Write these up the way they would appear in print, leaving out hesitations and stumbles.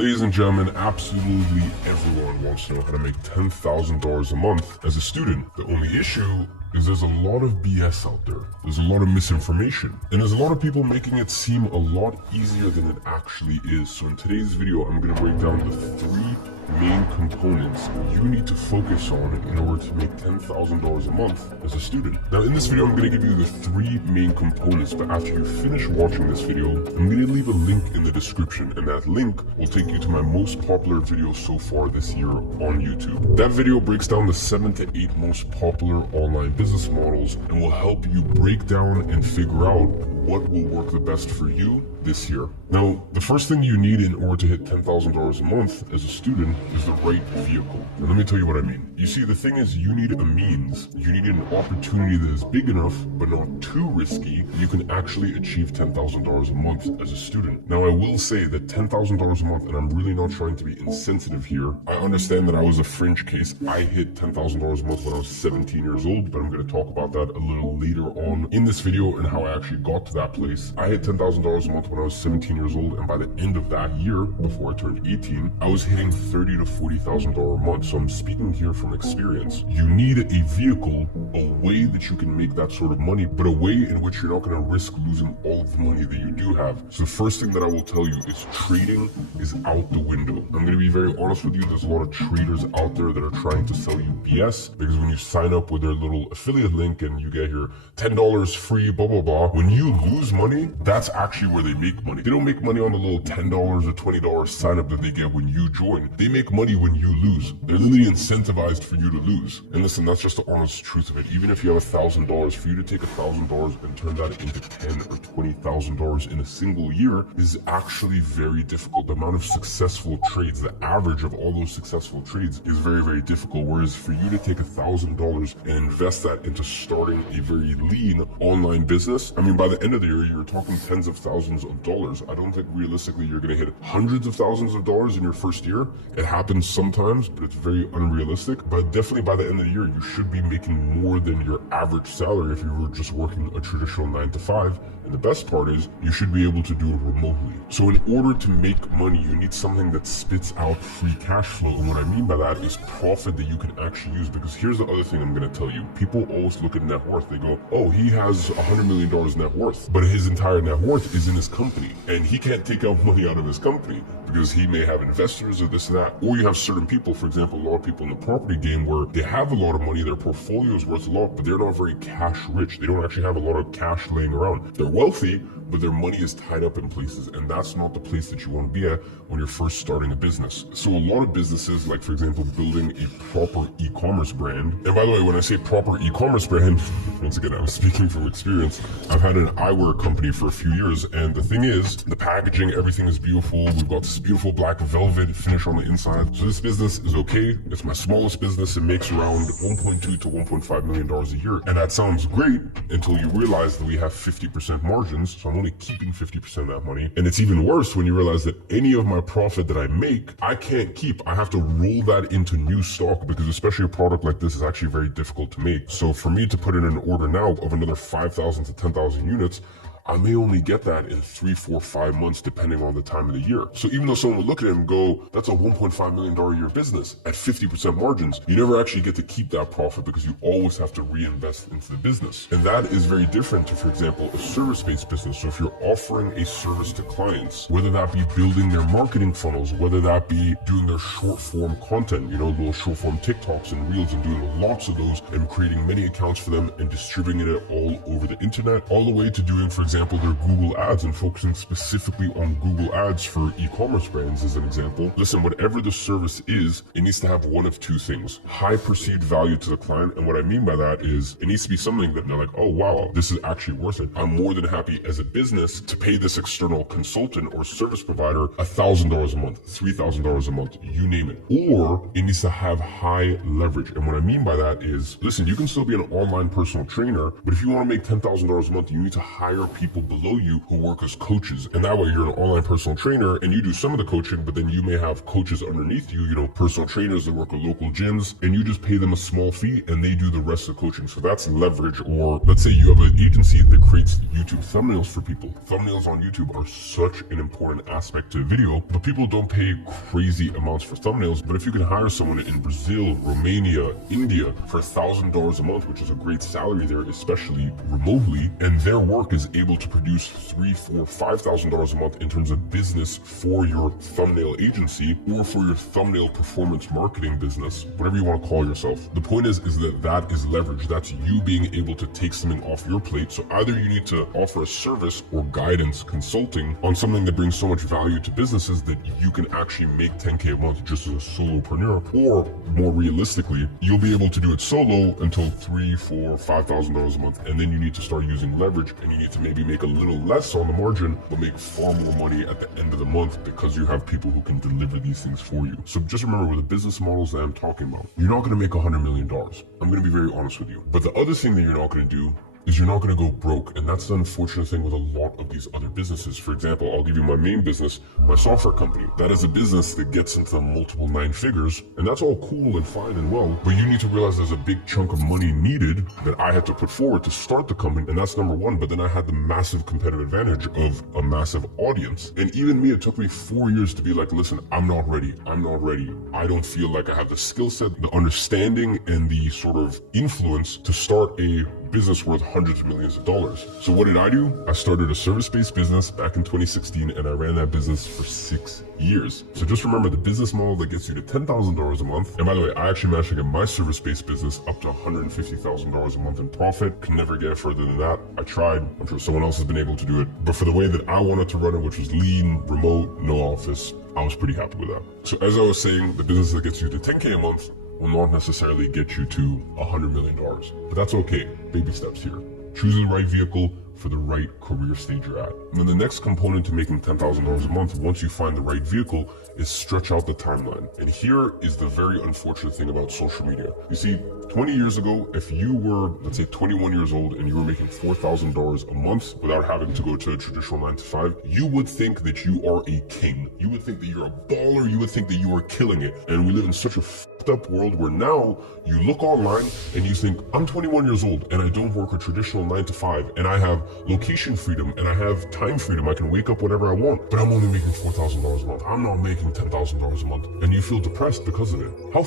Ladies and gentlemen, absolutely everyone wants to know how to make $10,000 a month as a student. The only issue is there's a lot of BS out there. There's a lot of misinformation. And there's a lot of people making it seem a lot easier than it actually is. So in today's video, I'm going to break down the 3 main components you need to focus on in order to make $10,000 a month as a student. Now in this video, I'm going to give you the 3 main components, but after you finish watching this video, I'm going to leave a link in the description, and that link will take you to my most popular video so far this year on YouTube. That video breaks down the 7 to 8 most popular online business models and will help you break down and figure out what will work the best for you this year. Now, the first thing you need in order to hit $10,000 a month as a student is the right vehicle. And let me tell you what I mean. You see, the thing is, you need a means. You need an opportunity that is big enough, but not too risky, you can actually achieve $10,000 a month as a student. Now, I will say that $10,000 a month, and I'm really not trying to be insensitive here. I understand that I was a fringe case. I hit $10,000 a month when I was 17 years old, but I'm going to talk about that a little later on in this video and how I actually got to that place. I hit $10,000 a month when I was 17 years old, and by the end of that year, before I turned 18, I was hitting $30,000 to $40,000 a month. So I'm speaking here from experience. You need a vehicle, a way that you can make that sort of money, but a way in which you're not going to risk losing all of the money that you do have. So the first thing that I will tell you is trading is out the window. I'm going to be very honest with you. There's a lot of traders out there that are trying to sell you BS, because when you sign up with their little affiliate link and you get your $10 free, blah, blah, blah, when you lose money, that's actually where they make money. They don't make money on the little $10 or $20 sign up that they get when you join. They make money when you lose. They're literally incentivized for you to lose. And listen, that's just the honest truth of it. Even if you have $1,000, for you to take $1,000 and turn that into $10,000 or $20,000 in a single year is actually very difficult. The amount of successful trades, the average of all those successful trades is very, very difficult. Whereas for you to take $1,000 and invest that into starting a very lean online business, I mean, by the end of the year, you're talking tens of thousands of dollars. I don't think realistically you're going to hit hundreds of thousands of dollars in your first year. It happens sometimes, but it's very unrealistic. But definitely by the end of the year, you should be making more than your average salary if you were just working a traditional 9 to 5. And the best part is you should be able to do it remotely. So in order to make money, you need something that spits out free cash flow. And what I mean by that is profit that you can actually use. Because here's the other thing I'm going to tell you. People always look at net worth. They go, oh, he has $100 million net worth, but his entire net worth is in his company. And he can't take out money out of his company because he may have investors or this and that. Or you have certain people, for example, a lot of people in the property game where they have a lot of money, their portfolio is worth a lot, but they're not very cash rich. They don't actually have a lot of cash laying around. They're wealthy, but their money is tied up in places, and that's not the place that you want to be at when you're first starting a business. So a lot of businesses, like for example, building a proper e-commerce brand, and by the way, when I say proper e-commerce brand, once again, I'm speaking from experience. I've had an eyewear company for a few years, and the thing is, the packaging, everything is beautiful. We've got this beautiful black velvet finish on the inside. So this business is okay. It's my smallest business. It makes around $1.2 to $1.5 million a year, and that sounds great until you realize that we have 50% margins, so I'm only keeping 50% of that money. And it's even worse when you realize that any of my profit that I make, I can't keep. I have to roll that into new stock, because especially a product like this is actually very difficult to make. So for me to put in an order now of another 5,000 to 10,000 units, I may only get that in 3, 4, 5 months, depending on the time of the year. So even though someone would look at it and go, that's a $1.5 million a year business at 50% margins, you never actually get to keep that profit because you always have to reinvest into the business. And that is very different to, for example, a service-based business. So if you're offering a service to clients, whether that be building their marketing funnels, whether that be doing their short-form content, little short-form TikToks and Reels, and doing lots of those and creating many accounts for them and distributing it all over the internet, all the way to doing, for example, their Google ads and focusing specifically on Google ads for e-commerce brands as an example. Listen, whatever the service is, it needs to have one of 2 things: high perceived value to the client. And what I mean by that is it needs to be something that they're like, oh wow, this is actually worth it. I'm more than happy as a business to pay this external consultant or service provider $1,000 a month, $3,000 a month, you name it. Or it needs to have high leverage. And what I mean by that is, listen, you can still be an online personal trainer, but if you want to make $10,000 a month, you need to hire people people below you who work as coaches. And that way you're an online personal trainer and you do some of the coaching, but then you may have coaches underneath you, personal trainers that work at local gyms, and you just pay them a small fee and they do the rest of the coaching. So that's leverage. Or let's say you have an agency that creates YouTube thumbnails for people. Thumbnails on YouTube are such an important aspect to video, but people don't pay crazy amounts for thumbnails. But if you can hire someone in Brazil, Romania, India for $1,000 a month, which is a great salary there, especially remotely, and their work is able to produce $3,000, $4,000, $5,000 a month in terms of business for your thumbnail agency or for your thumbnail performance marketing business, whatever you want to call yourself. The point is that is leverage. That's you being able to take something off your plate. So either you need to offer a service or guidance consulting on something that brings so much value to businesses that you can actually make 10K a month just as a solopreneur, or more realistically, you'll be able to do it solo until $3,000, $4,000, $5,000 a month, and then you need to start using leverage, and you need to maybe make a little less on the margin, but make far more money at the end of the month because you have people who can deliver these things for you. So just remember, with the business models that I'm talking about, you're not going to make $100 million. I'm going to be very honest with you. But the other thing that you're not going to do is you're not going to go broke. And that's the unfortunate thing with a lot of these other businesses. For example, I'll give you my main business, my software company. That is a business that gets into the multiple 9 figures, and that's all cool and fine and well, but you need to realize there's a big chunk of money needed that I had to put forward to start the company, and that's number one. But then I had the massive competitive advantage of a massive audience. And even me, it took me 4 years to be like, listen, I'm not ready. I don't feel like I have the skill set, the understanding, and the sort of influence to start a business worth hundreds of millions of dollars. So what did I do? I started a service-based business back in 2016, and I ran that business for 6 years. So just remember, the business model that gets you to $10,000 a month. And by the way, I actually managed to get my service-based business up to $150,000 a month in profit. Can never get further than that. I tried. I'm sure someone else has been able to do it. But for the way that I wanted to run it, which was lean, remote, no office, I was pretty happy with that. So as I was saying, the business that gets you to 10K a month will not necessarily get you to $100 million. But that's okay. Baby steps here. Choose the right vehicle for the right career stage you're at. And then the next component to making $10,000 a month, once you find the right vehicle, is stretch out the timeline. And here is the very unfortunate thing about social media. You see, 20 years ago, if you were, let's say 21 years old and you were making $4,000 a month without having to go to a traditional 9 to 5, you would think that you are a king. You would think that you're a baller. You would think that you are killing it. And we live in such a up world where now you look online and you think, I'm 21 years old and I don't work a traditional 9 to 5 and I have location freedom and I have time freedom. I can wake up whenever I want, but I'm only making $4,000 a month. I'm not making $10,000 a month. And you feel depressed because of it. How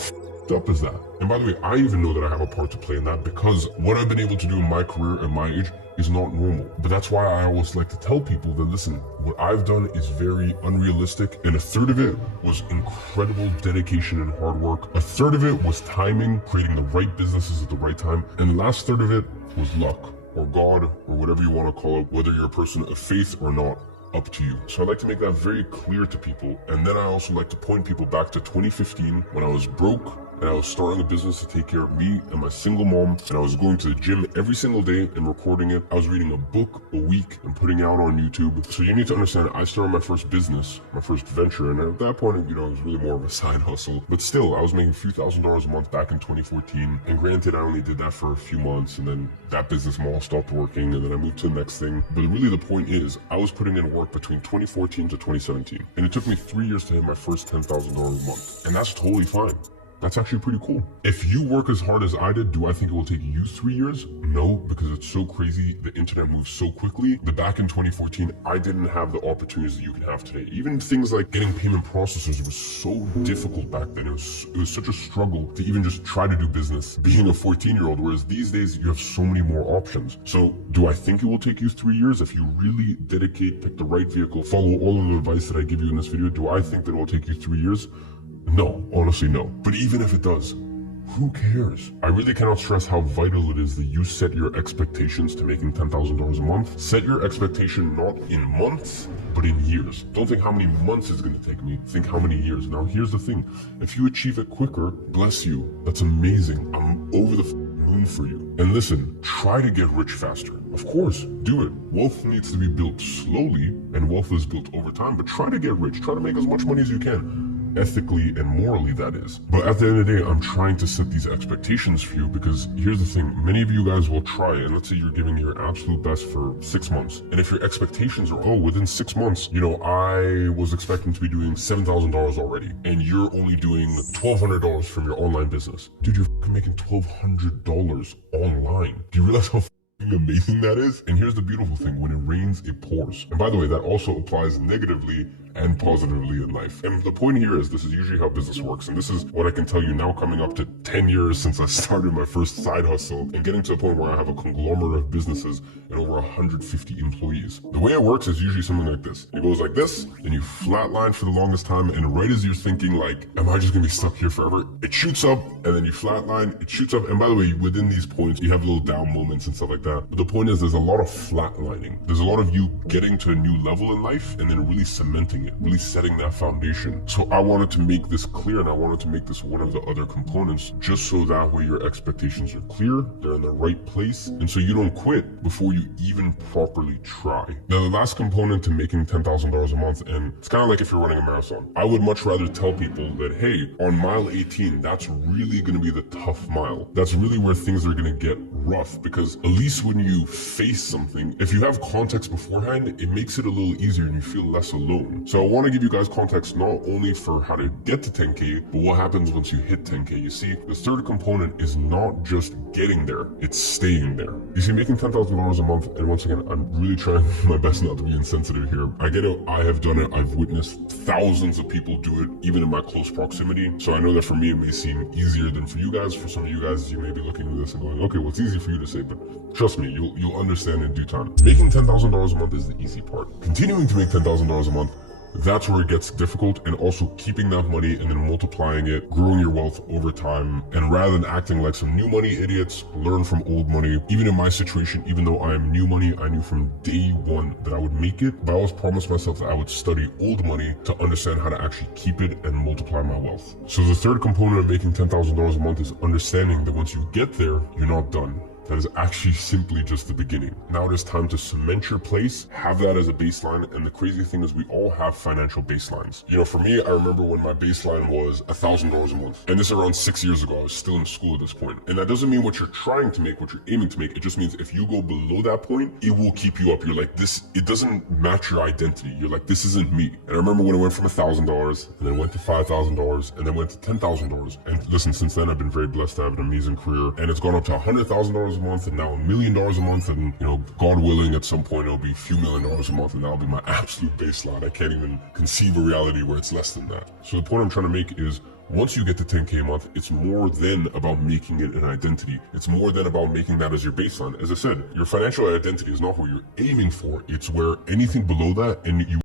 up is that? And by the way, I even know that I have a part to play in that, because what I've been able to do in my career at my age is not normal. But that's why I always like to tell people that, listen, what I've done is very unrealistic, and a third of it was incredible dedication and hard work. A third of it was timing, creating the right businesses at the right time, and the last third of it was luck, or God, or whatever you want to call it, whether you're a person of faith or not. Up to you. So I like to make that very clear to people. And then I also like to point people back to 2015 when I was broke and I was starting a business to take care of me and my single mom, and I was going to the gym every single day and recording it. I was reading a book a week and putting it out on YouTube. So you need to understand, I started my first business, my first venture, and at that point, it was really more of a side hustle. But still, I was making a few $1,000s a month back in 2014. And granted, I only did that for a few months, and then that business model stopped working, and then I moved to the next thing. But really the point is, I was putting in work between 2014 to 2017. And it took me 3 years to hit my first $10,000 a month. And that's totally fine. That's actually pretty cool. If you work as hard as I did, do I think it will take you 3 years? No, because it's so crazy. The internet moves so quickly that back in 2014, I didn't have the opportunities that you can have today. Even things like getting payment processors was so difficult back then. It was such a struggle to even just try to do business being a 14-year-old, whereas these days you have so many more options. So do I think it will take you 3 years? If you really dedicate, pick the right vehicle, follow all of the advice that I give you in this video, do I think that it will take you 3 years? No, honestly, no. But even if it does, who cares? I really cannot stress how vital it is that you set your expectations to making $10,000 a month. Set your expectation not in months, but in years. Don't think how many months it's going to take me. Think how many years. Now, here's the thing. If you achieve it quicker, bless you. That's amazing. I'm over the moon for you. And listen, try to get rich faster. Of course, do it. Wealth needs to be built slowly, and wealth is built over time, but try to get rich. Try to make as much money as you can. ethically and morally that is. But at the end of the day, I'm trying to set these expectations for you, because here's the thing, many of you guys will try, and let's say you're giving your absolute best for 6 months, and if your expectations are, oh, within 6 months, I was expecting to be doing $7,000 already, and you're only doing $1,200 from your online business. Dude, you're making $1,200 online. Do you realize how amazing that is? And here's the beautiful thing, when it rains, it pours. And by the way, that also applies negatively and positively in life. And the point here is, this is usually how business works, and this is what I can tell you now, coming up to 10 years since I started my first side hustle and getting to a point where I have a conglomerate of businesses and over 150 employees. The way it works is usually something like this. It goes like this, and you flatline for the longest time, and right as you're thinking like, am I just gonna be stuck here forever? It shoots up, and then you flatline, it shoots up, and by the way, within these points, you have little down moments and stuff like that. But the point is, there's a lot of flatlining. There's a lot of you getting to a new level in life and then really cementing it, really setting that foundation. So I wanted to make this clear, and I wanted to make this one of the other components, just so that way your expectations are clear, they're in the right place, and so you don't quit before you even properly try. Now, the last component to making $10,000 a month, and it's kind of like if you're running a marathon, I would much rather tell people that, hey, on mile 18, that's really going to be the tough mile. That's really where things are going to get rough, because at least when you face something, if you have context beforehand, it makes it a little easier and you feel less alone. So I want to give you guys context not only for how to get to 10K, but what happens once you hit 10K. You see, the third component is not just getting there, it's staying there. You see, making $10,000 a month, and once again, I'm really trying my best not to be insensitive here. I get it, I have done it, I've witnessed thousands of people do it, even in my close proximity. So I know that for me, it may seem easier than for you guys. For some of you guys, you may be looking at this and going, okay, well, it's easy for you to say, but trust me, you'll understand in due time. Making $10,000 a month is the easy part. Continuing to make $10,000 a month, that's where it gets difficult, and also keeping that money and then multiplying it, growing your wealth over time. And rather than acting like some new money idiots, learn from old money. Even in my situation, even though I am new money, I knew from day one that I would make it, but I always promised myself that I would study old money to understand how to actually keep it and multiply my wealth. So the third component of making $10,000 a month is understanding that once you get there, you're not done. That is actually simply just the beginning. Now it is time to cement your place, have that as a baseline, and the crazy thing is we all have financial baselines. For me, I remember when my baseline was $1,000 a month, and this is around 6 years ago. I was still in school at this point. And that doesn't mean what you're trying to make, what you're aiming to make. It just means if you go below that point, it will keep you up. You're like, this, it doesn't match your identity. You're like, this isn't me. And I remember when it went from $1,000, and then went to $5,000, and then went to $10,000. And listen, since then I've been very blessed to have an amazing career, and it's gone up to $100,000 a month, and now $1 million a month, and God willing, at some point it'll be a few $1 million a month, and that'll be my absolute baseline. I can't even conceive a reality where it's less than that. So the point I'm trying to make is, once you get to 10K a month, it's more than about making it an identity. It's more than about making that as your baseline. As I said, your financial identity is not what you're aiming for. It's where anything below that, and you